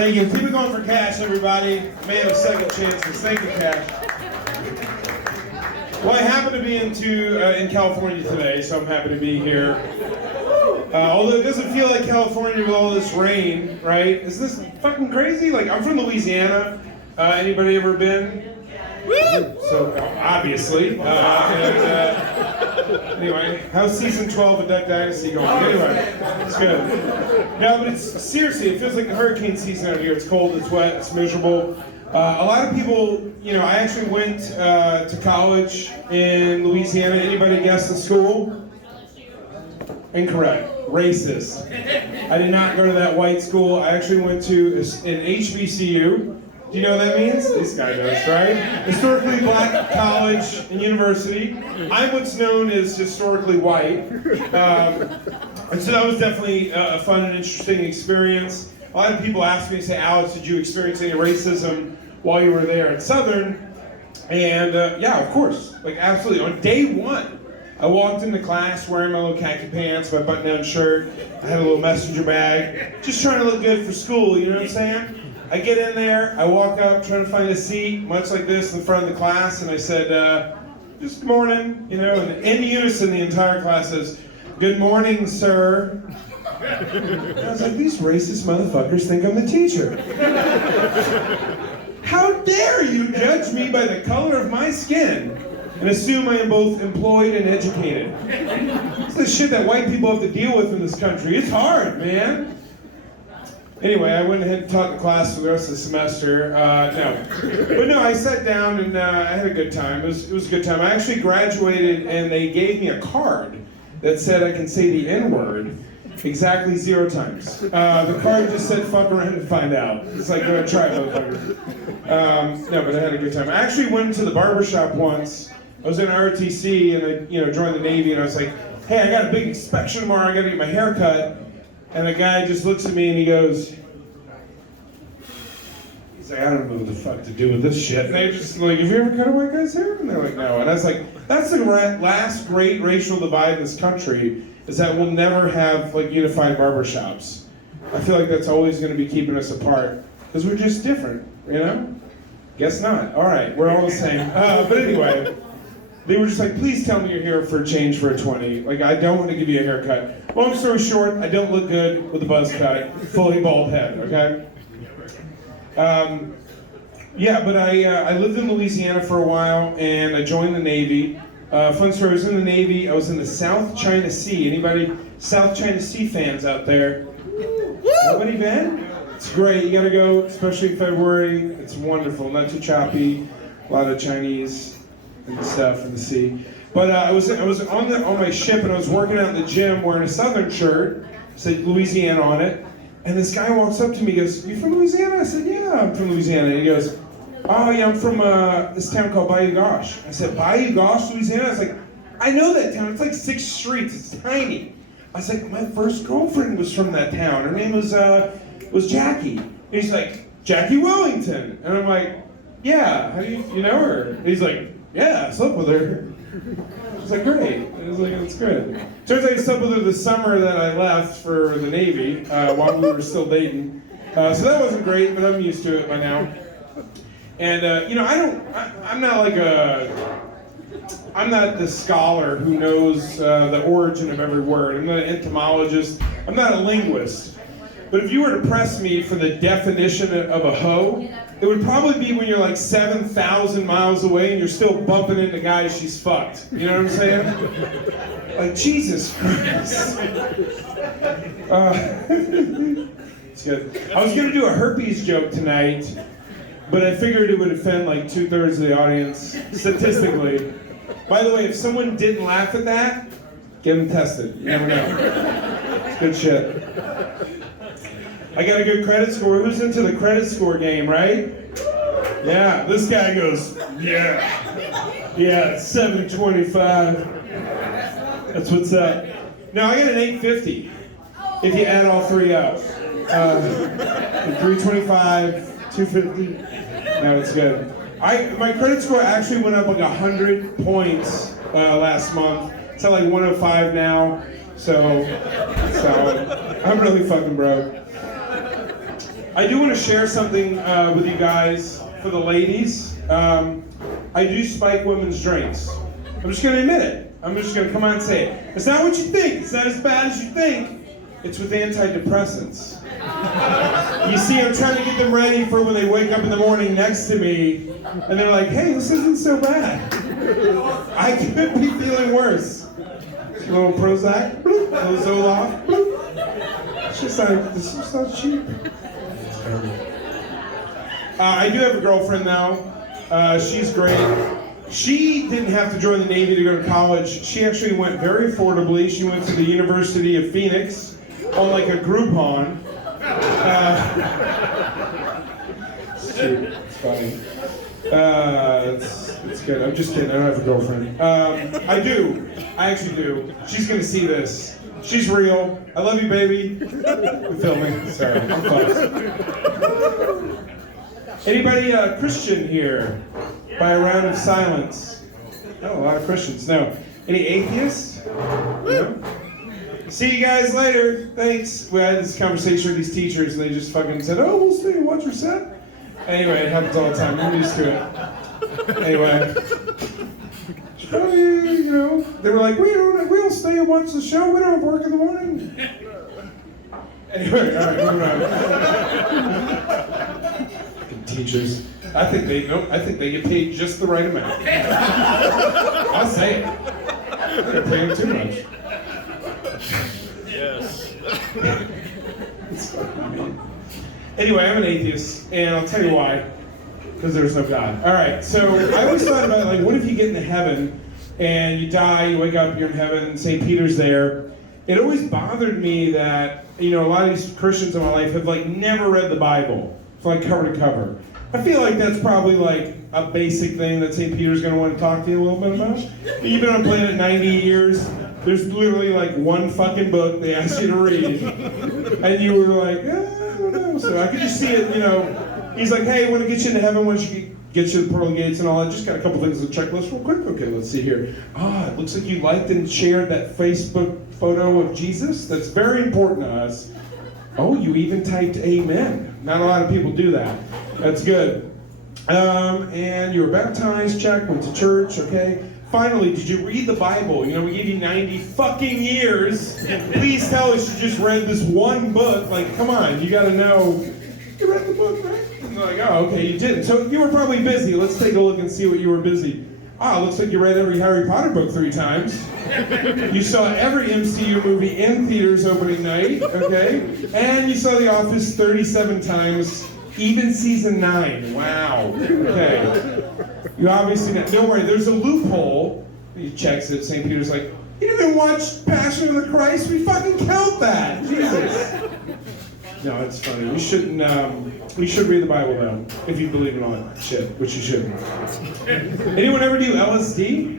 Thank you. Keep it going for Cash, everybody. Man of second chances. Thank you, Cash. Well, I happen to be in California today, so I'm happy to be here. Although it doesn't feel like California with all this rain, right? Is this fucking crazy? Like, I'm from Louisiana. Anybody ever been? Woo! So, obviously. Anyway, how's season 12 of Duck Dynasty going? Anyway, it's good. No, but it's seriously, it feels like the hurricane season out here. It's cold, it's wet, it's miserable. A lot of people, you know, I actually went to college in Louisiana. Anybody guess the school? Incorrect. Racist. I did not go to that white school. I actually went to an HBCU. Do you know what that means? This guy does, right? Historically black college and university. I'm what's known as historically white. And so that was definitely a fun and interesting experience. A lot of people ask me, say, Alex, did you experience any racism while you were there at Southern? And yeah, of course. Like, absolutely. On day one, I walked into class wearing my little khaki pants, my button-down shirt. I had a little messenger bag, just trying to look good for school, you know what I'm saying? I get in there, I walk up, trying to find a seat, much like this, in the front of the class, and I said, just good morning, you know, and in unison, the entire class says, good morning, sir. And I was like, these racist motherfuckers think I'm the teacher. How dare you judge me by the color of my skin and assume I am both employed and educated? It's the shit that white people have to deal with in this country. It's hard, man. Anyway, I went ahead and taught the class for the rest of the semester. But no, I sat down and I had a good time. It was a good time. I actually graduated and they gave me a card that said I can say the N-word exactly 0 times. The card just said, fuck around and find out. It's like, go try it, motherfucker. No, but I had a good time. I actually went to the barbershop once. I was in ROTC and I joined the Navy and I was like, hey, I got a big inspection tomorrow, I gotta get my hair cut. And the guy just looks at me and he goes, he's like, I don't know what the fuck to do with this shit. And they just like, have you ever cut a white guy's hair? And they're like, no. And I was like, that's the last great racial divide in this country, is that we'll never have like unified barbershops. I feel like that's always gonna be keeping us apart, because we're just different, you know? Guess not. All right, we're all the same. But anyway, they were just like, please tell me you're here for a change for a 20. Like, I don't want to give you a haircut. Long story short, I don't look good with a buzz cut, fully bald head, okay? Yeah, but I lived in Louisiana for a while, and I joined the Navy. Fun story, I was in the Navy, I was in the South China Sea. Anybody South China Sea fans out there? Nobody been? It's great, you gotta go, especially in February. It's wonderful, not too choppy, a lot of Chinese and stuff in the sea. But I was on my ship and I was working out in the gym wearing a Southern shirt, said Louisiana on it, and this guy walks up to me, he goes, you from Louisiana? I said, yeah, I'm from Louisiana. And he goes, oh yeah, I'm from this town called Bayou Gauche. I said, Bayou Gauche, Louisiana? I was like, I know that town, it's like 6 streets, it's tiny. I was like, my first girlfriend was from that town, her name was Jackie. And he's like, Jackie Wellington. And I'm like, yeah, how do you know her? And he's like, yeah, I slept with her. I was like, great. I was like, that's good. Turns out I slept with her the summer that I left for the Navy, while we were still dating. So that wasn't great, but I'm used to it by now. And, I'm not the scholar who knows the origin of every word. I'm not an entomologist. I'm not a linguist. But if you were to press me for the definition of a hoe, it would probably be when you're like 7,000 miles away and you're still bumping into guys she's fucked. You know what I'm saying? Like, Jesus Christ. It's good. I was gonna do a herpes joke tonight, but I figured it would offend like 2/3 of the audience, statistically. By the way, if someone didn't laugh at that, get them tested. You never know. It's good shit. I got a good credit score. Who's into the credit score game, right? Yeah, this guy goes, yeah, it's 725. That's what's up. No, I got an 850, if you add all 3 up. 325, 250, no, it's good. My credit score actually went up like 100 points last month. It's at like 105 now, so I'm really fucking broke. I do want to share something with you guys for the ladies. I do spike women's drinks. I'm just going to admit it. I'm just going to come out and say it. It's not what you think. It's not as bad as you think. It's with antidepressants. You see, I'm trying to get them ready for when they wake up in the morning next to me, and they're like, hey, this isn't so bad. I could be feeling worse. A little Prozac, bloop, a little Zoloft, bloop. It's just not cheap. I do have a girlfriend now. She's great. She didn't have to join the Navy to go to college. She actually went very affordably. She went to the University of Phoenix on like a Groupon. It's cute. It's funny. It's good. I'm just kidding. I don't have a girlfriend. I do. I actually do. She's gonna see this. She's real. I love you, baby. I'm filming. Sorry. I'm close. Anybody Christian here? By a round of silence. Oh, a lot of Christians. No. Any atheists? No? See you guys later. Thanks. We had this conversation with these teachers, and they just fucking said, "Oh, we'll stay and watch your set." Anyway, it happens all the time. I'm used to it. Anyway. You know, they were like, we'll stay and watch the show. We don't have work in the morning. Anyway, all right, moving on. Fucking teachers. I think they get paid just the right amount. I'll say it. They're paying too much. Yes. It's fucking mean. Anyway, I'm an atheist, and I'll tell you why. Because there's no God. All right, so I always thought about, like, what if you get into heaven, and you die, you wake up, you're in heaven, St. Peter's there. It always bothered me that, you know, a lot of these Christians in my life have, like, never read the Bible, from, like, cover to cover. I feel like that's probably, like, a basic thing that St. Peter's going to want to talk to you a little bit about. You've been on planet 90 years. There's literally, like, one fucking book they asked you to read. And you were like, I don't know. So I could just see it, you know. He's like, hey, I want to get you into heaven. Once you get you to the pearly gates and all that. Just got a couple things on the checklist real quick. Okay, let's see here. It looks like you liked and shared that Facebook photo of Jesus. That's very important to us. Oh, you even typed amen. Not a lot of people do that. That's good. And you were baptized, check, went to church, okay. Finally, did you read the Bible? You know, we gave you 90 fucking years. Please tell us you just read this one book. Like, come on, you gotta know. You read the book, right? And they're like, oh, okay, you didn't. So you were probably busy. Let's take a look and see what you were busy. Looks like you read every Harry Potter book 3 times. You saw every MCU movie in theaters opening night, okay? And you saw The Office 37 times, even season 9. Wow, okay. You obviously, don't worry, there's a loophole. He checks it, St. Peter's like, you didn't even watch Passion of the Christ? We fucking killed that, Jesus. No, it's funny. We shouldn't, we should read the Bible though, if you believe in all that shit, which you shouldn't. Anyone ever do LSD?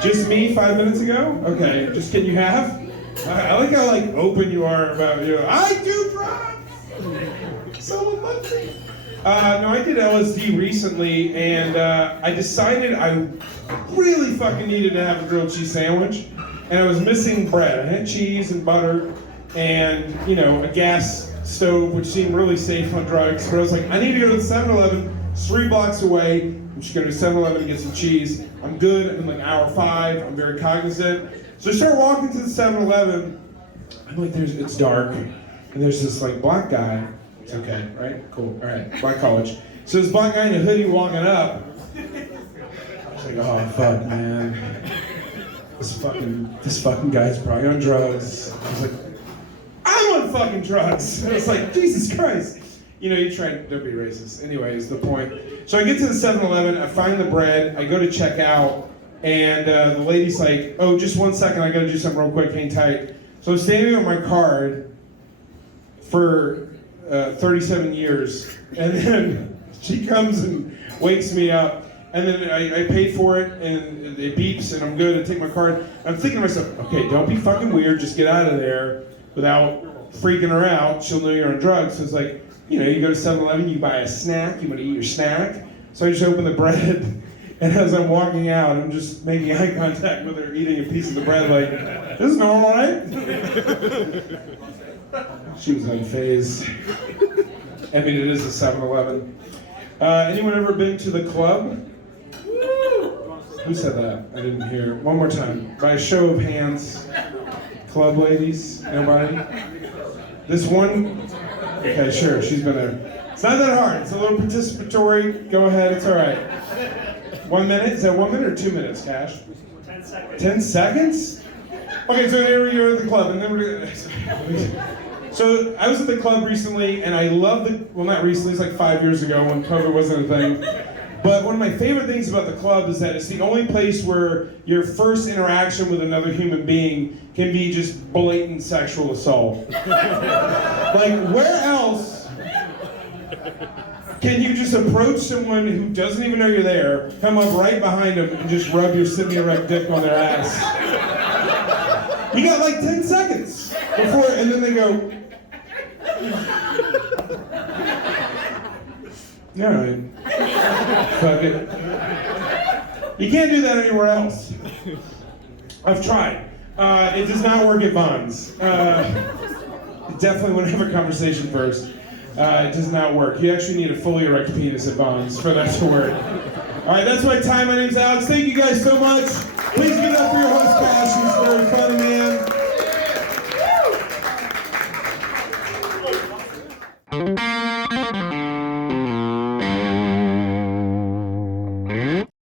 Just me 5 minutes ago? Okay, just kidding, you have? I like how like open you are about, you know, I do drugs! Someone loves me. No, I did LSD recently, and I decided I really fucking needed to have a grilled cheese sandwich, and I was missing bread. I had cheese and butter, and, you know, a gas stove, which seemed really safe on drugs. But I was like, I need to go to the 7-Eleven. It's 3 blocks away. I'm just going to 7-Eleven to get some cheese. I'm good. I'm like hour 5. I'm very cognizant. So I start walking to the 7-Eleven. I'm like, it's dark. And there's this like black guy. It's okay, right? Cool. All right. Black college. So this black guy in a hoodie walking up. I was like, oh, fuck, man. This fucking guy's probably on drugs. I was like, I'm on fucking drugs. And it's like, Jesus Christ. You know, you try, don't be racist. Anyways, the point. So I get to the 7-Eleven, I find the bread, I go to check out, and the lady's like, oh, just 1 second, I gotta do something real quick, hang tight. So I'm standing on my card for 37 years, and then she comes and wakes me up, and then I pay for it, and it beeps, and I'm good, I take my card. I'm thinking to myself, okay, don't be fucking weird, just get out of there without freaking her out. She'll know you're on drugs. So it's like, you know, you go to 7-Eleven, you buy a snack, you want to eat your snack. So I just open the bread, and as I'm walking out, I'm just making eye contact with her, eating a piece of the bread, like, this is normal, right? She was unfazed. I mean, it is a 7-Eleven. Anyone ever been to the club? Who said that? I didn't hear. One more time. By a show of hands. Club ladies? Nobody? This one? Okay, sure. She's been there. It's not that hard. It's a little participatory. Go ahead. It's all right. 1 minute? Is that 1 minute or 2 minutes, Cash? 10 seconds. 10 seconds? Okay, so here you're at the club, and then so I was at the club recently, and I love well, not recently, it's like 5 years ago when COVID wasn't a thing. But one of my favorite things about the club is that it's the only place where your first interaction with another human being can be just blatant sexual assault. Like, where else can you just approach someone who doesn't even know you're there, come up right behind them, and just rub your semi-erect dick on their ass? You got like 10 seconds before, and then they go, all right. Fuck it. You can't do that anywhere else. I've tried. It does not work at Vons. Definitely want to have a conversation first. It does not work. You actually need a fully erect penis at Vons for that to work. All right, that's my time. My name's Alex. Thank you guys so much. Please give it up for your host, Cash. He's very funny.